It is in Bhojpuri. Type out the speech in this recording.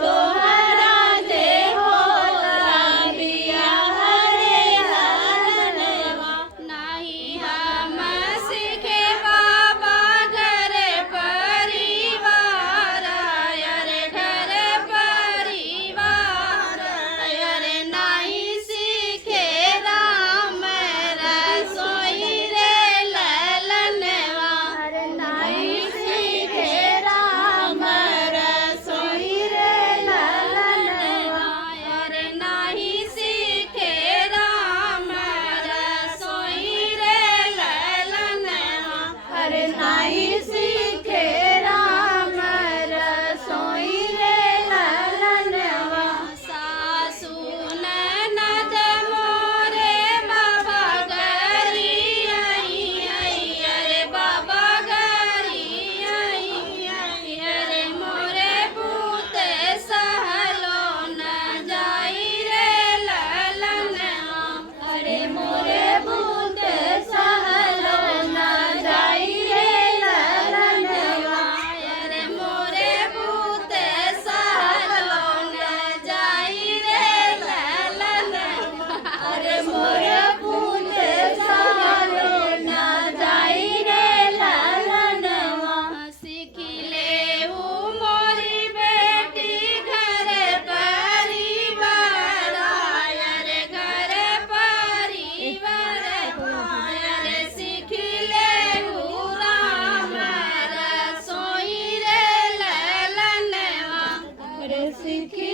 तोहरा जे होला बियाह रे लालनवा नाही हम सीखे बाबा घर परिवार अरे घर परिवार अरे नाही सीखे राम रसोई रे ललनवा अरे नाही सीखे राम रसोई रे ललनवा अरे नाही सीखे राम रसोई रे ललनवा अरे नाही सीखे राम रसोई रे ललनवा सासू ननद मोरे बाबा गरी आई अरे बाबा गरी आई अरे मोरे पूत सहलो न जाई रे ललनवा अरे मोरे पूत सहलो न जाई रे ललनवा अरे मोरे पूत सहलो न जाई रे ललनवा अरे मोरे पूत सहलो न जाई रे ललनवा सीखी ले मोरी बेटी घर परिवार अरे घर परिवार अरे सीखी ले राम रसोई रे ललनवा अरे सीखी